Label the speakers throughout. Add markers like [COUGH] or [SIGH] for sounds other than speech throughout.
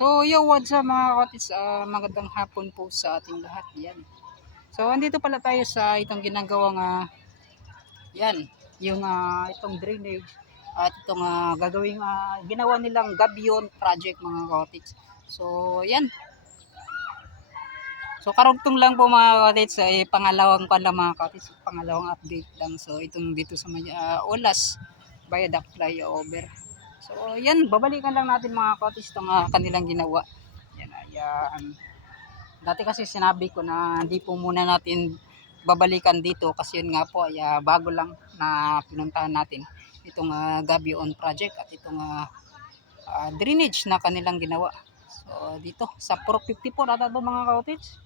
Speaker 1: So, yo, what's up mga katis? Uh, magandang hapon po sa ating lahat. Yan. So, andito pala tayo sa itong ginagawang, uh, yan, yung uh, itong drainage at itong uh, gagawing uh, ginawa nilang Gabion project mga katis. So, yan. So, karugtong lang po mga katis, eh, pangalawang pa lang mga katis, pangalawang update lang. So, itong dito sa uh, Olas, Viaduct Flyover. So, yan, babalikan lang natin mga katis itong uh, kanilang ginawa. Yan, ayan. Dati kasi sinabi ko na hindi po muna natin babalikan dito kasi yun nga po ay uh, bago lang na pinuntahan natin itong uh, Gabi on project at itong uh, uh, drainage na kanilang ginawa. So, dito sa 454 ata doon mga katis.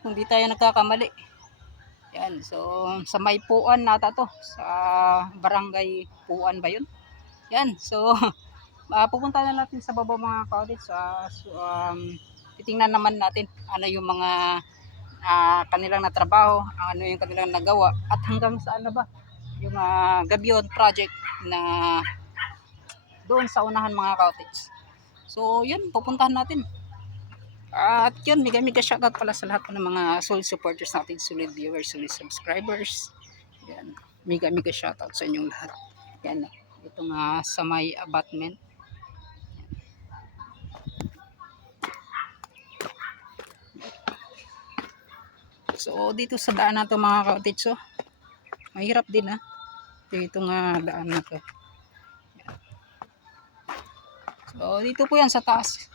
Speaker 1: Kung di tayo nagkakamali. Yan, so sa may puan nata to sa barangay puan ba yun? Yan, so uh, [LAUGHS] pupunta na natin sa baba mga kaudits. Uh, so, um, titingnan naman natin ano yung mga uh, kanilang natrabaho, ano yung kanilang nagawa at hanggang saan na ba yung uh, Gabion project na doon sa unahan mga kaudits. So yun, pupuntahan natin. At yun, mega mega shoutout pala sa lahat ng mga solid supporters natin, solid viewers, solid subscribers. Yan, mega mega shoutout sa inyong lahat. Yan, ito nga sa may abutment. So dito sa daan na to mga kautitso mahirap din ha dito nga daan na to. So dito po yan sa taas.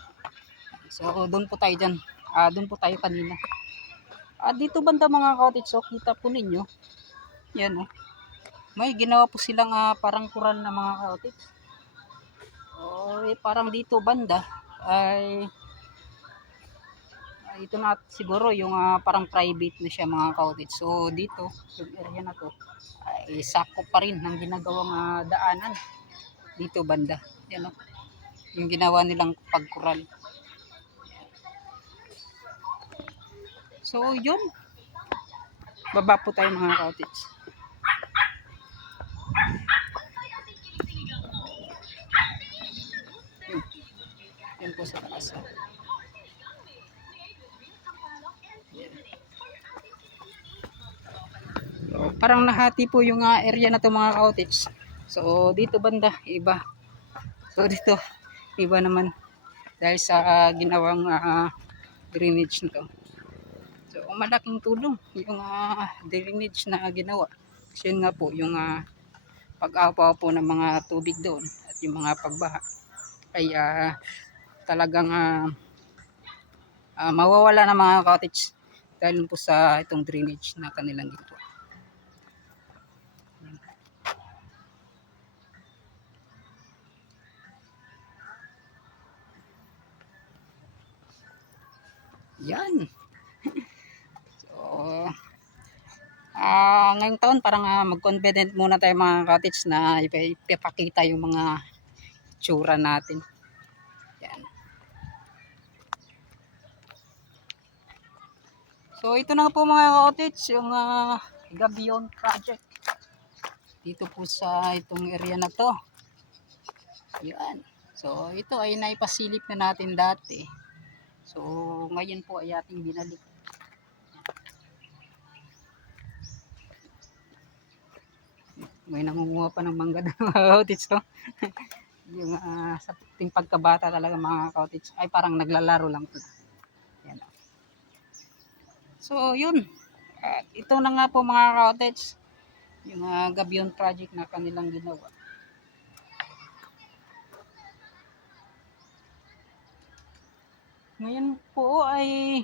Speaker 1: So doon po tayo dyan. Ah, doon po tayo kanina. Ah, dito banda mga kautitso kita po ninyo. Yan oh may ginawa po silang uh, parang kural na mga kautits. Oh, eh, parang dito banda ay, ito na siguro yung uh, parang private na siya mga kautits. So dito, yung area na to ay sako pa rin ng ginagawang uh, daanan dito banda. Yan o. Oh. Yung ginawa nilang pagkural. So yun. Baba po tayo mga kautits. Yan po sa taas. Oh. So, parang nahati po yung uh, area na to mga cottage. So dito banda iba. So dito iba naman dahil sa uh, ginawang uh, drainage nito. So malaking tulong yung uh, drainage na ginawa. Kasi yun nga po yung uh, pag-apaw po ng mga tubig doon at yung mga pagbaha. Kaya uh, talagang uh, uh, mawawala na mga cottage dahil po sa itong drainage na kanilang ginawa. Yan. [LAUGHS] so, uh, ngayong taon parang uh, mag-confident muna tayo mga cottage na ipapakita yung mga tsura natin. So ito na po mga cottage, yung uh, Gabion project. Dito po sa itong area na to. Yan. So ito ay naipasilip na natin dati. So ngayon po ay ating binalik. May nangunguha pa ng mangga ng [LAUGHS] mga cottage to. [LAUGHS] yung uh, sa ting pagkabata talaga mga cottage ay parang naglalaro lang po. So, yun. Uh, ito na nga po mga cottage. Yung uh, Gabion project na kanilang ginawa. Ngayon po ay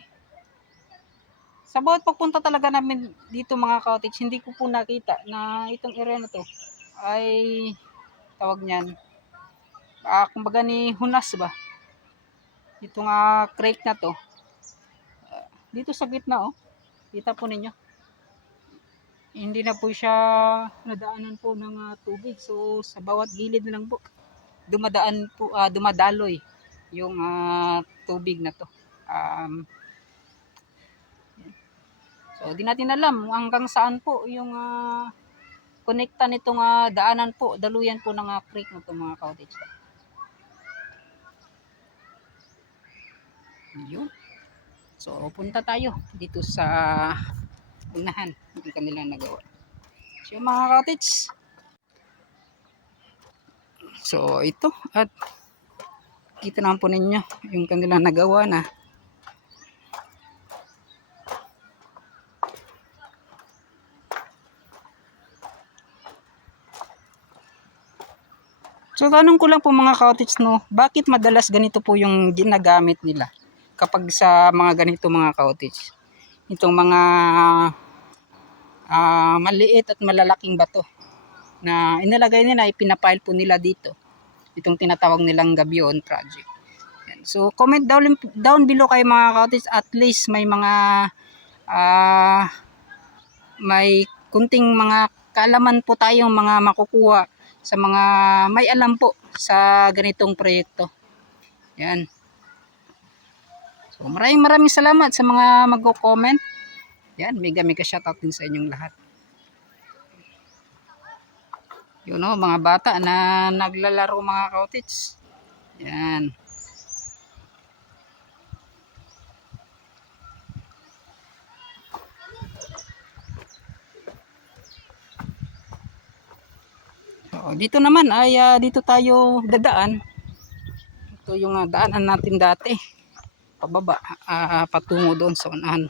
Speaker 1: sa bawat pagpunta talaga namin dito mga cottage, hindi ko po nakita na itong area na to ay tawag niyan uh, kumbaga ni Hunas ba itong uh, creek na to dito sa gitna oh. Kita po ninyo. Hindi na po siya nadaanan po ng uh, tubig. So sa bawat gilid na lang po dumadaan po uh, dumadaloy yung uh, tubig na to. Um, so di natin alam hanggang saan po yung uh, konekta nitong uh, daanan po, daluyan po ng uh, creek na to mga cottage. Yun. So, punta tayo dito sa unahan yung kanilang nagawa. So, mga cottage. So, ito. At kita naman po ninyo yung kanilang nagawa na. So, tanong ko lang po mga cottage, no, bakit madalas ganito po yung ginagamit nila kapag sa mga ganito mga cottage? Itong mga ah, maliit at malalaking bato na inilagay nila, ipinapile po nila dito. Itong tinatawag nilang Gabion Project. So, comment down, down below kayo mga cottage, at least may mga ah, may kunting mga kaalaman po tayong mga makukuha sa mga may alam po sa ganitong proyekto. Yan. So maraming maraming salamat sa mga magko-comment. Yan, mega mega shoutout din sa inyong lahat. Yun o, mga bata na naglalaro mga cottage. Yan. So, dito naman ay ah, dito tayo dadaan. Ito yung ah, daanan natin dati. Pababa, ah, patungo doon sa unahan.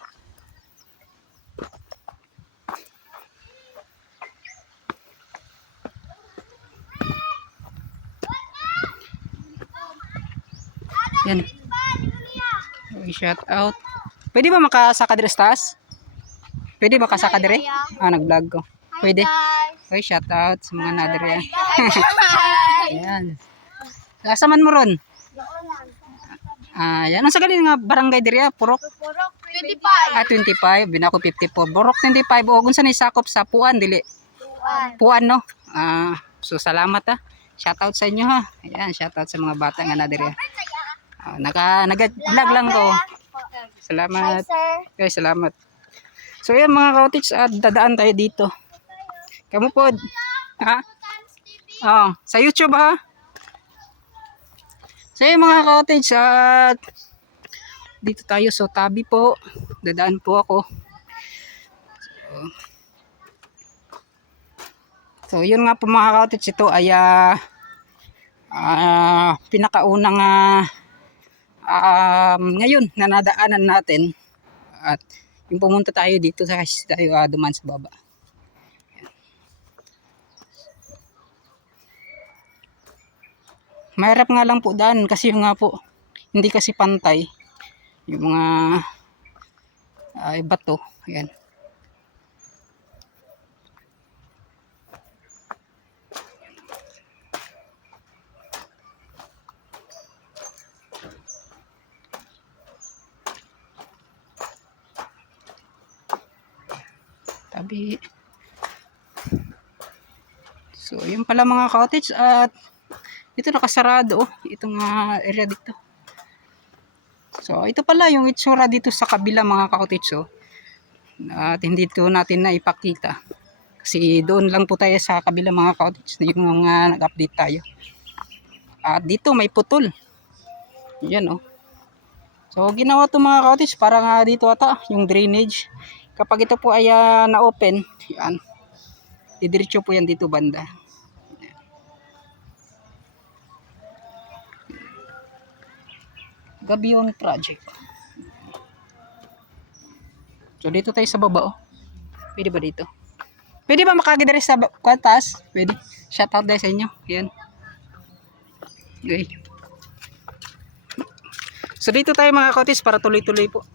Speaker 1: Yan. Shout out. Pwede ba makasaka dire taas? Pwede ba kasaka dire? Ah, nag-vlog ko. Pwede. Okay, shout out sa mga nadire. [LAUGHS] Ayan. Lasa man mo ron. Ah, yan. Ang sagali nga barangay diri ah, Purok.
Speaker 2: 25.
Speaker 1: Ah, 25. Binako 54. Burok 25. O, kung saan isakop sa Puan, dili. Puan, no? Ah, so, salamat ah. Shout out sa inyo ha. Ayan, shout out sa mga bata nga na diri. ah. Ah, naka, nag-vlog lang ko. Salamat.
Speaker 2: sir.
Speaker 1: Okay, salamat. So, yan mga cottage, at dadaan tayo dito. Kamu po. Ha? Oh, sa YouTube ha. So, yan mga cottage, at dito tayo. So, tabi po. Dadaan po ako. So, so yun nga po mga cottage, ito ay ah, ah, pinakaunang ah, um, ngayon na nadaanan natin at yung pumunta tayo dito sa tayo uh, duman sa baba. Mahirap nga lang po daan kasi nga po hindi kasi pantay yung mga ay bato. Ayan. Tabi. So, yun pala mga cottage at ito nakasarado oh, itong ah, area dito. So, ito pala yung itsura dito sa kabila mga cottage oh. At hindi ito natin na ipakita. Kasi doon lang po tayo sa kabila mga na yung mga nag-update tayo. At dito may putol. Yan oh. So, ginawa to mga cottage para nga dito ata yung drainage. Kapag ito po ay ah, na-open, yan. Didiretso po yan dito banda. Gabion Project. So dito tayo sa baba oh. Pwede ba dito? Pwede ba makagidari sa kwantas? Pwede. Shoutout dahil sa inyo. Yan. Okay. So dito tayo mga kotis para tuloy-tuloy po.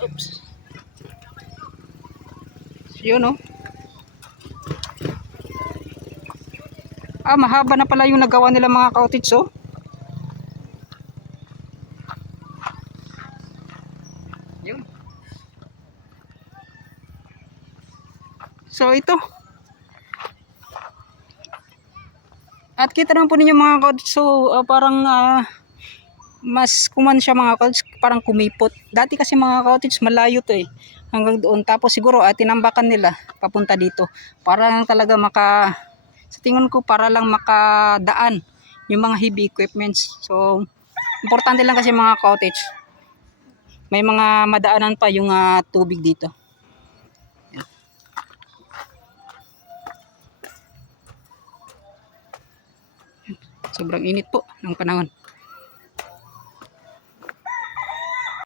Speaker 1: Oops. Yun oh. Ah, mahaba na pala yung nagawa nila mga cottage oh. So ito. At kita naman po ninyo mga cottage so ah, parang ah, mas kuman siya mga cottage parang kumipot. Dati kasi mga cottage malayo to eh hanggang doon tapos siguro at tinambakan nila papunta dito para lang talaga maka sa tingin ko para lang makadaan yung mga heavy equipments so Importante lang kasi mga cottage. May mga madaanan pa yung ah, tubig dito. Sobrang init po ng panahon.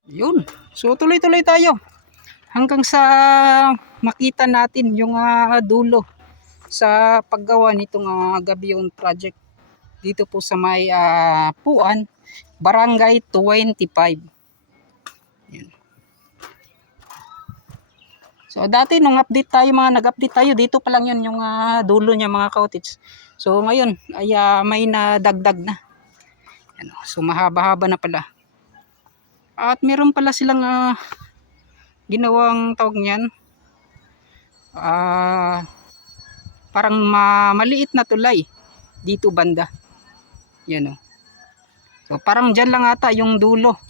Speaker 1: Yun. So tuloy-tuloy tayo. Hanggang sa makita natin yung ah, dulo sa paggawa nitong uh, Gabion project dito po sa may ah, Puan, Barangay 25. So dati nung update tayo mga nag-update tayo dito pa lang yun yung ah, dulo niya mga cottage. So ngayon ay ah, may nadagdag na. Yan, oh. so mahaba-haba na pala. At meron pala silang ah, ginawang tawag niyan. Ah parang ma- maliit na tulay dito banda. Yan o. So parang dyan lang ata yung dulo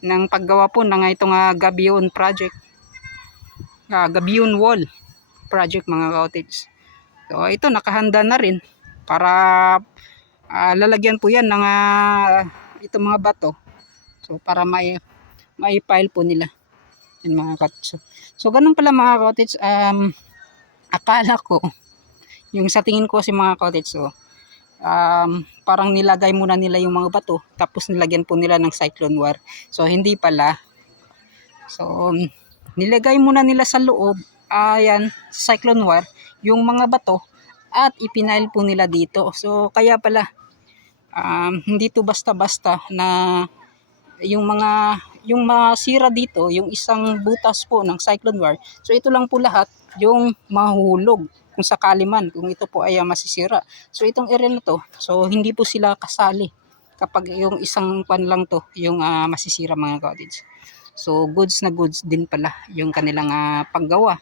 Speaker 1: ng paggawa po ng itong uh, Gabion project. Ah, Gabion wall project mga cottage. So ito nakahanda na rin para ah, lalagyan po yan ng uh, itong mga bato. So para may may file po nila. Yan mga cottage. So, so ganun pala mga cottage. Um, akala ko yung sa tingin ko si mga cottage so um, parang nilagay muna nila yung mga bato tapos nilagyan po nila ng cyclone wire so hindi pala so um, nilagay muna nila sa loob ayan cyclone wire yung mga bato at ipinail po nila dito so kaya pala um, hindi to basta basta na yung mga yung mga sira dito yung isang butas po ng cyclone wire so ito lang po lahat yung mahulog kung sakali man, kung ito po ay ah, masisira. So itong area na to, so hindi po sila kasali kapag yung isang pan lang to, yung ah, masisira mga cottage. So goods na goods din pala yung kanilang ah, paggawa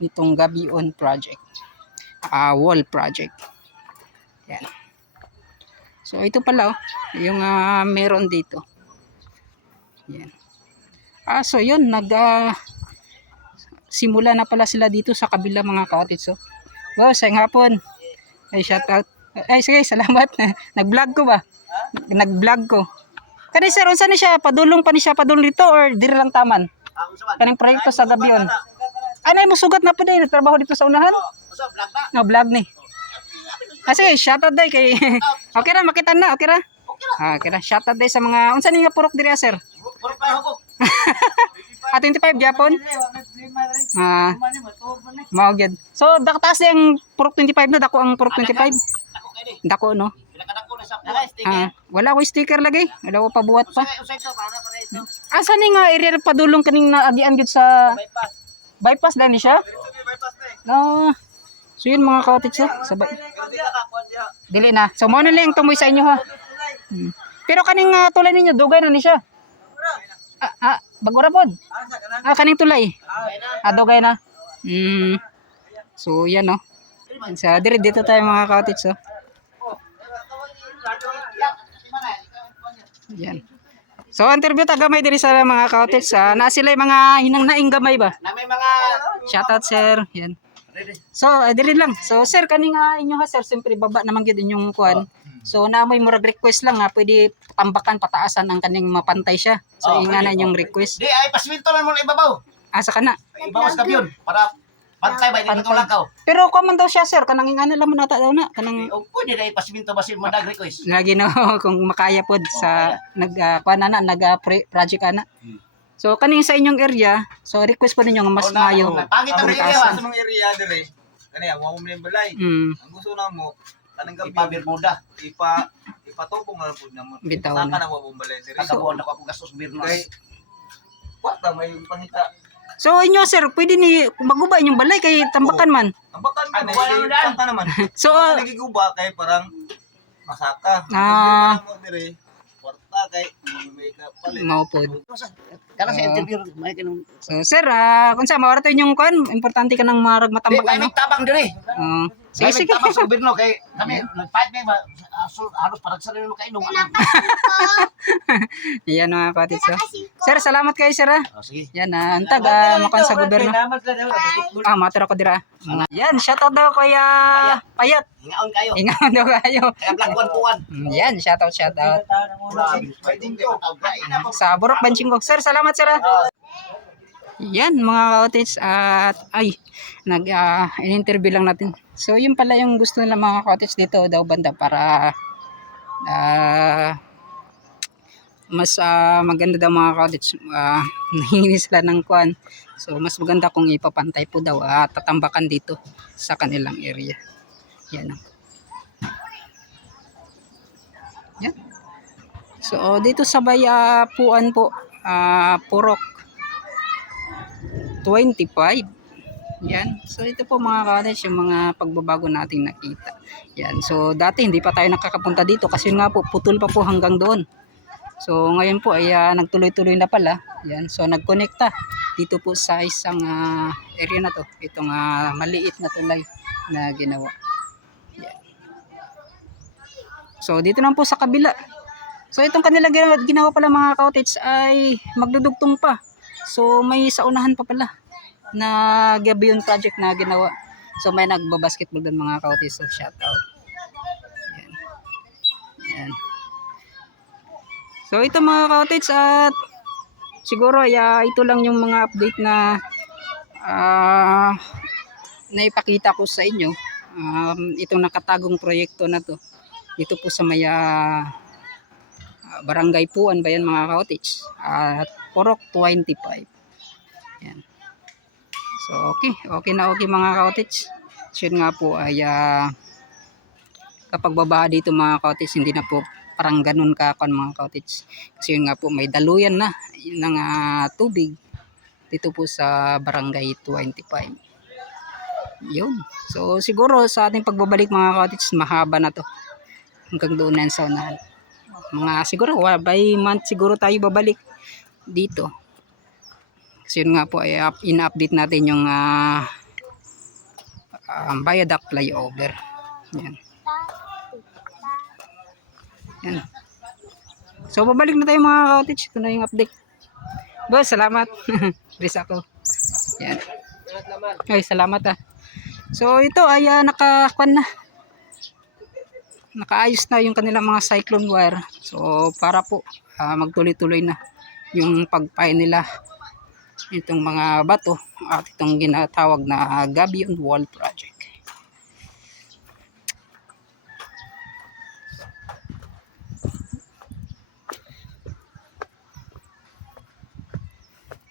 Speaker 1: nitong Gabion project. ah wall project. Yan. So ito pala oh, yung ah, meron dito. Yan. Ah, so yun, nag ah, simula na pala sila dito sa kabila mga cottage. So, wow, sa hapon. Ay, shout out. Ay, sige, salamat. [LAUGHS] Nag-vlog ko ba? Nag-vlog ko. Kani sir, unsa ni siya? Padulong pa ni siya padulong dito or diri lang taman? Kaning proyekto sa Gabion. Ano mo sugat na pa din trabaho dito sa unahan? No, vlog ni. Kasi shout out day kay [LAUGHS] Okay ra makita na, okay ra? Ah, okay ra. Shout out day sa mga unsa ni nga purok diri ah, sir? [LAUGHS] Ah, 25 Japon? Ah, mao gyud. So, daktaas yung purok 25 na dako ang purok 25. Dako no. Ah, wala ko sticker lagi. Wala ko pabuhat pa. Asa ni nga area padulong kaning naagian gyud sa bypass dahil ni siya? No. So yun mga cottage ha. Sabay. Dili na. So mo na lang tumoy sa inyo ha. Hmm. Pero kaning uh, tulay ninyo dugay na ni siya. Ah, ah bagura pod. Ah kaning tulay. Ah dugay na. Hmm. So yan no. Sa dire dito tayo mga cottage oh. Yan. So interview ta gamay diri sa mga cottage sa na sila yung mga hinang naing gamay ba?
Speaker 2: Na may mga
Speaker 1: Shoutout sir. Yan. So, uh, dili lang. So, sir, kani nga inyo ha, sir, siyempre baba naman gyud inyong kuan. So, na may murag request lang ha, pwede tambakan, pataasan ang kaning mapantay siya. So,
Speaker 2: Oh,
Speaker 1: inga na
Speaker 2: pwede.
Speaker 1: inyong request.
Speaker 2: di ay pasminto man mo na ibabaw.
Speaker 1: Asa ka na.
Speaker 2: Ibawas ka yun para pantay ba hindi
Speaker 1: Pantay.
Speaker 2: lakaw.
Speaker 1: Pero kuman daw siya, sir, kanang inga na lang mo nata daw na. Kanang
Speaker 2: O pwede na ipasminto ba si mo nag request.
Speaker 1: lagi no [LAUGHS] kung makaya pod sa nag uh, kuan na na, nag uh, pre- project ana.
Speaker 2: Hmm.
Speaker 1: So, kaning sa inyong area, so request po ninyo nga mas
Speaker 2: na-
Speaker 1: mayo.
Speaker 2: Pangit ang area
Speaker 3: sa mga area dire kani ang mo mo balay ang gusto na mo kanang gabi
Speaker 2: ipa Bermuda.
Speaker 3: ipa ipatupong na pud na mo
Speaker 1: Bitaw
Speaker 3: saka
Speaker 1: na.
Speaker 3: na mo balay dire
Speaker 2: Kagabuan ako ako gastos Bermuda.
Speaker 3: kay wa ta may pangita
Speaker 1: So, inyo, sir, pwede ni maguba inyong balay kay tambakan man.
Speaker 3: ang bakan
Speaker 2: Ay,
Speaker 3: man
Speaker 2: wala [LAUGHS]
Speaker 3: ay
Speaker 2: na.
Speaker 3: saka naman
Speaker 1: So,
Speaker 3: so nagiguba kay parang masaka
Speaker 1: Ah.
Speaker 3: Ang mo dire kwarta kay may kapalit
Speaker 1: mao pod.
Speaker 2: Kana sa
Speaker 1: Ah.
Speaker 2: interview may kanang
Speaker 1: So, sir, ah, kung sa mawala tayo yung kwan, importante ka nang marag
Speaker 2: Di
Speaker 1: matambak
Speaker 2: may
Speaker 1: ano?
Speaker 2: tabang diri.
Speaker 1: Oo. Sige, sige.
Speaker 2: tabang sa gobyerno kay kami nag-fight may ba ah, halos, halos parang sa rin makainom. Ano? [LAUGHS]
Speaker 1: Yan mga kapatid. So, sir, salamat kayo sir ah.
Speaker 2: Oh, sige.
Speaker 1: Yan ah, antag ah, makuha sa gobyerno. Ah, matira ko dira. Yan, shoutout daw kuya Payat.
Speaker 2: Hingaon kayo.
Speaker 1: Ingat daw kayo.
Speaker 2: Kaya vlog one to one.
Speaker 1: Mm, Yan, shoutout, shoutout.
Speaker 2: Pwede ko.
Speaker 1: Sa Burok Banchingkog. Sir, salamat sir ah. Yan mga cottage at ay nag ah, in-interview lang natin. So yun pala yung gusto nila mga cottage dito daw banda para ah, mas ah, maganda daw mga cottage uh, [LAUGHS] nahingi sila ng kwan. So mas maganda kung ipapantay po daw at tatambakan dito sa kanilang area. Yan. oh. Yan. So dito sa Bayapuan po ah, Purok 25. Yan. So ito po mga cottage yung mga pagbabago nating nakita. Yan. So dati hindi pa tayo nakakapunta dito kasi nga po putol pa po hanggang doon. So ngayon po ay ah, nagtuloy-tuloy na pala. Yan. So nagkonekta dito po sa isang ah, area na to. Itong ah, maliit na tulay na ginawa. Yan. So dito lang po sa kabila. So itong kanila ginawa, ginawa pala mga cottage ay magdudugtong pa. So may sa unahan pa pala na Gabion project na ginawa. So may nagbabasketball doon mga cottage. So shout out. Yan. Yan. So ito mga cottage at siguro ya ito lang yung mga update na ah naipakita ko sa inyo. Um, itong nakatagong proyekto na to. Dito po sa maya barangay Puan ba yan mga cottage at Porok 25 yan. So okay. Okay na okay mga cottage so nga po ay ah, kapag babaha dito mga cottage hindi na po parang ganun ka kon mga cottage kasi yun nga po may daluyan na ng ah, tubig dito po sa barangay 25 yun. So siguro sa ating pagbabalik mga cottage mahaba na to. Hanggang doon na sa unahan mga siguro by month siguro tayo babalik dito. Kasi yun nga po ay up- in-update natin yung uh, Viaduct flyover. Yan. Yan. So babalik na tayo mga cottage ito na yung update. Boss salamat. [LAUGHS] Chris ako. Yan. Ay salamat ah. So ito ay uh, nakakuan na nakaayos na yung kanilang mga cyclone wire. So para po ah, magtuloy-tuloy na yung pagpay nila itong mga bato at itong ginatawag na Gabion Wall Project.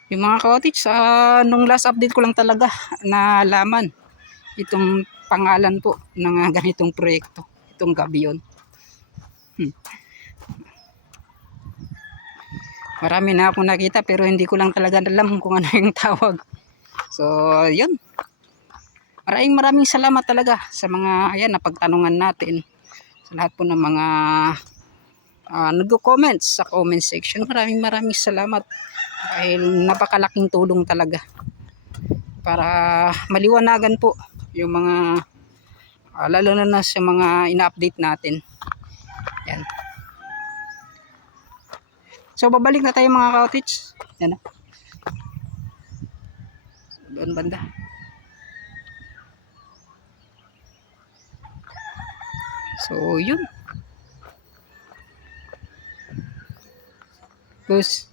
Speaker 1: Yung mga cottage, ah, nung last update ko lang talaga na laman itong pangalan po ng ah, ganitong proyekto itong gabion. Hmm. Marami na akong nakita pero hindi ko lang talaga alam kung ano yung tawag. So, yun. Maraming maraming salamat talaga sa mga ayan napagtanungan natin. Sa lahat po ng mga uh, nagko-comments sa comment section. Maraming maraming salamat dahil napakalaking tulong talaga para maliwanagan po yung mga Ah, lalo na, na sa mga ina-update natin. Yan. So, babalik na tayo mga cottage. Yan na. Doon banda. So, yun. Bus.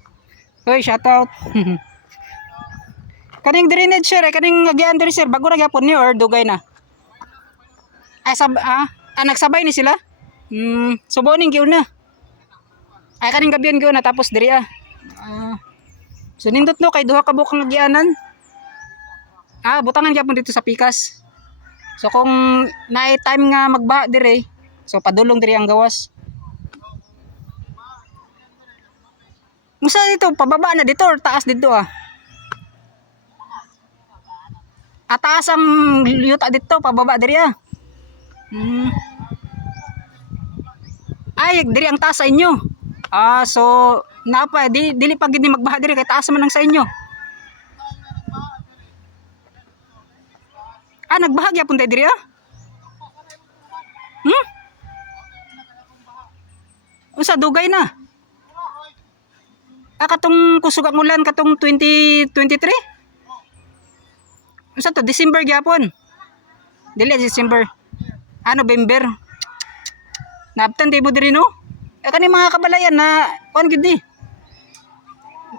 Speaker 1: Hoy, shout out. [LAUGHS] kaning drainage sir, eh, kaning agian diri sir, bago ra gyapon ni or dugay na. Ay, sab ah, ah, nagsabay ni sila? Hmm, suboning gyud na. Ay, kaning gabihan gyud na, tapos diri ah. Ah, so, nindot no, kay duha ka bukang agianan. Ah, butangan gyapon dito sa pikas. So, kung na time nga magbaha diri, so, padulong diri ang gawas. Musa dito, pababa na dito or taas dito ah? Ataas ang yuta dito, pababa diri ah. Hmm. Ay, diri ang taas sa inyo. Ah, so napa di dili pa gid magbaha diri kay taas man ang sa inyo. Ah, nagbahagya pun tayo diri ah. Hmm? Unsa dugay na? Ah, katong kusog ang ulan katong 2023? Unsa to? December gyapon. Dili December. Ah, November. Naabtan di mo diri no? Eh kani mga kabalayan na kuan gid ni.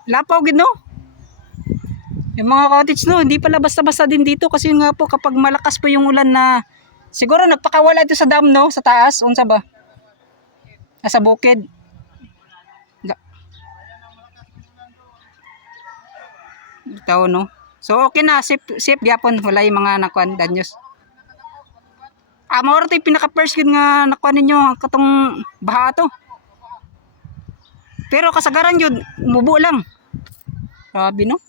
Speaker 1: Lapaw gid no? Yung mga cottage no, hindi pala basta-basta din dito kasi nga po kapag malakas po yung ulan na siguro nagpakawala ito sa dam no, sa taas, unsa ba? Nasa bukid. Ga- Ito no. So okay na, safe, safe gyapon, wala yung mga nakuan danyos. Ah, mao ito yung pinaka-first yun nga nakuha ninyo katong baha to. Pero kasagaran yun, umubo lang. Grabe no.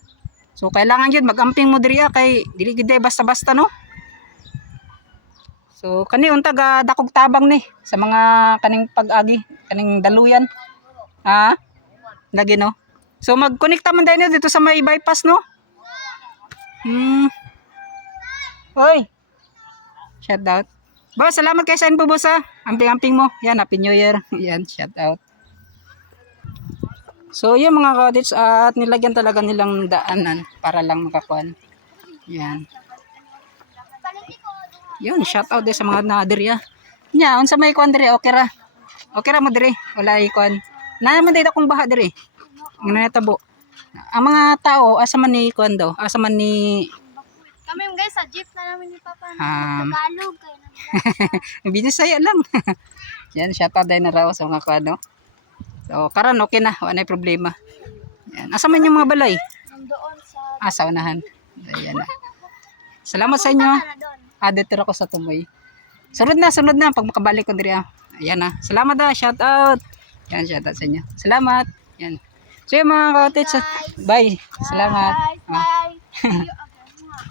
Speaker 1: So kailangan yun magamping mo diri ah, kay dili gid ay basta-basta no. So kani unta ga dakog tabang ni sa mga kaning pag-agi, kaning daluyan. Ha? Lagi no. So magkonekta man tayo dito sa may bypass no. Hmm. Hoy. Shout out. Boss, salamat kay sa info. Amping-amping mo. Yan, Happy New Year. [LAUGHS] Yan, shout out. So, yung mga cottage at nilagyan talaga nilang daanan para lang makakuan. Yan. Yun, shout out din sa mga na diri ah. Nya, unsa may kuan diri, okay ra. Okay ra mo diri, wala ikuan. Na man dito kung baha diri. Ang natabo. Ang mga tao asa man ni kuan daw, asa man ni
Speaker 4: Kami guys, sa jeep na namin ni Papa.
Speaker 1: Um,
Speaker 4: Tagalog.
Speaker 1: Bisaya lang. [LAUGHS] Yan, shout out din na raw sa mga kuan no. So, karon okay na, wala problema. Yan. Asa man yung mga balay?
Speaker 4: Nandoon sa...
Speaker 1: Ah, sa unahan. Ayan na. Salamat sa inyo.
Speaker 4: Na doon.
Speaker 1: Added ako sa tumoy. Sunod na, sunod na. Pag makabalik ko diri. ah. Ayan na. Salamat ah. Shout out. Yan, shout out sa inyo. Salamat. Yan. So yung mga cottage. ah, Bye. Salamat.
Speaker 4: Bye.
Speaker 1: Ah,
Speaker 4: Bye. [LAUGHS]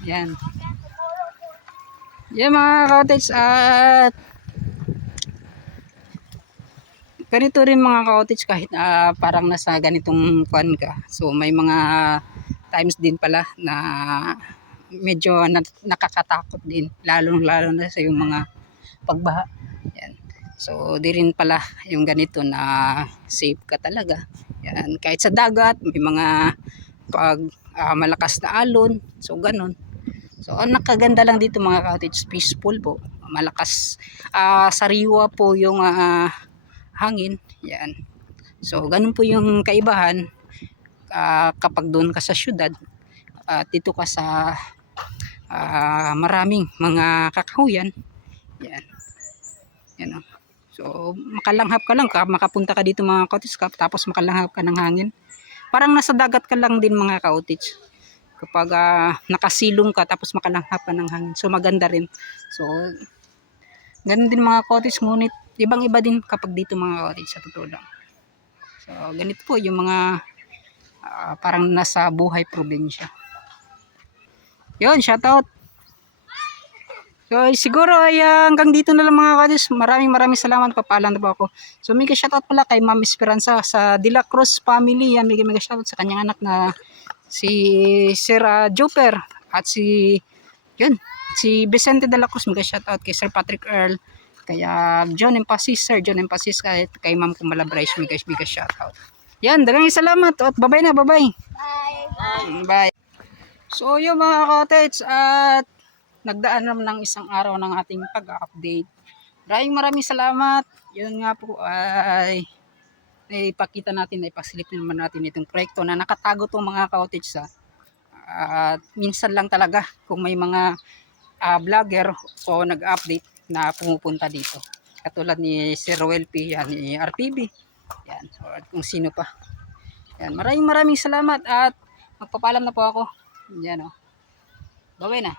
Speaker 1: Yan. Yan mga cottage at ganito rin mga cottage kahit ah, parang nasa ganitong kwan ka. So may mga times din pala na medyo na- nakakatakot din lalo lalo na sa yung mga pagbaha. Yan. So di rin pala yung ganito na safe ka talaga. Yan. Kahit sa dagat may mga pag ah, malakas na alon. So ganun. So ang nakaganda lang dito mga cottage peaceful po. Malakas ah, sariwa po yung ah, hangin. Yan. So ganun po yung kaibahan ah, kapag doon ka sa syudad at dito ka sa ah, maraming mga kakahuyan. Yan. Yan o. So makalanghap ka lang ka, makapunta ka dito mga cottage ka, tapos makalanghap ka ng hangin. Parang nasa dagat ka lang din mga cottage kapag ah, nakasilong ka tapos makalanghap ka ng hangin. So maganda rin. So ganun din mga cottage ngunit ibang iba din kapag dito mga cottage sa totoo lang. So ganito po yung mga ah, parang nasa buhay probinsya. Yun, shout out. So siguro ay ah, hanggang dito na lang mga cottage. Maraming maraming salamat. Papaalam na po ako. So mega shout out pala kay Ma'am Esperanza sa De La Cruz family. Yan, mega mega shout out sa kanyang anak na si Sir ah, Joper at si yun si Vicente de la Cruz mga shout out kay Sir Patrick Earl kaya John Empasis Sir John Empasis kahit kay Ma'am Kumala Bryce mga mga shout out yan dagang salamat at babay na babay.
Speaker 4: Bye.
Speaker 1: bye. So yun mga cottage at nagdaan naman ng isang araw ng ating pag-update. Maraming maraming salamat. Yun nga po ay ipakita natin, ipasilip naman natin itong proyekto na nakatago tong mga cottage sa at minsan lang talaga kung may mga ah, vlogger o nag-update na pumupunta dito. Katulad ni Sir Roel P, yan, ni RPB, yan, at kung sino pa. Yan, maraming maraming salamat at magpapalam na po ako. Yan o. Baway na.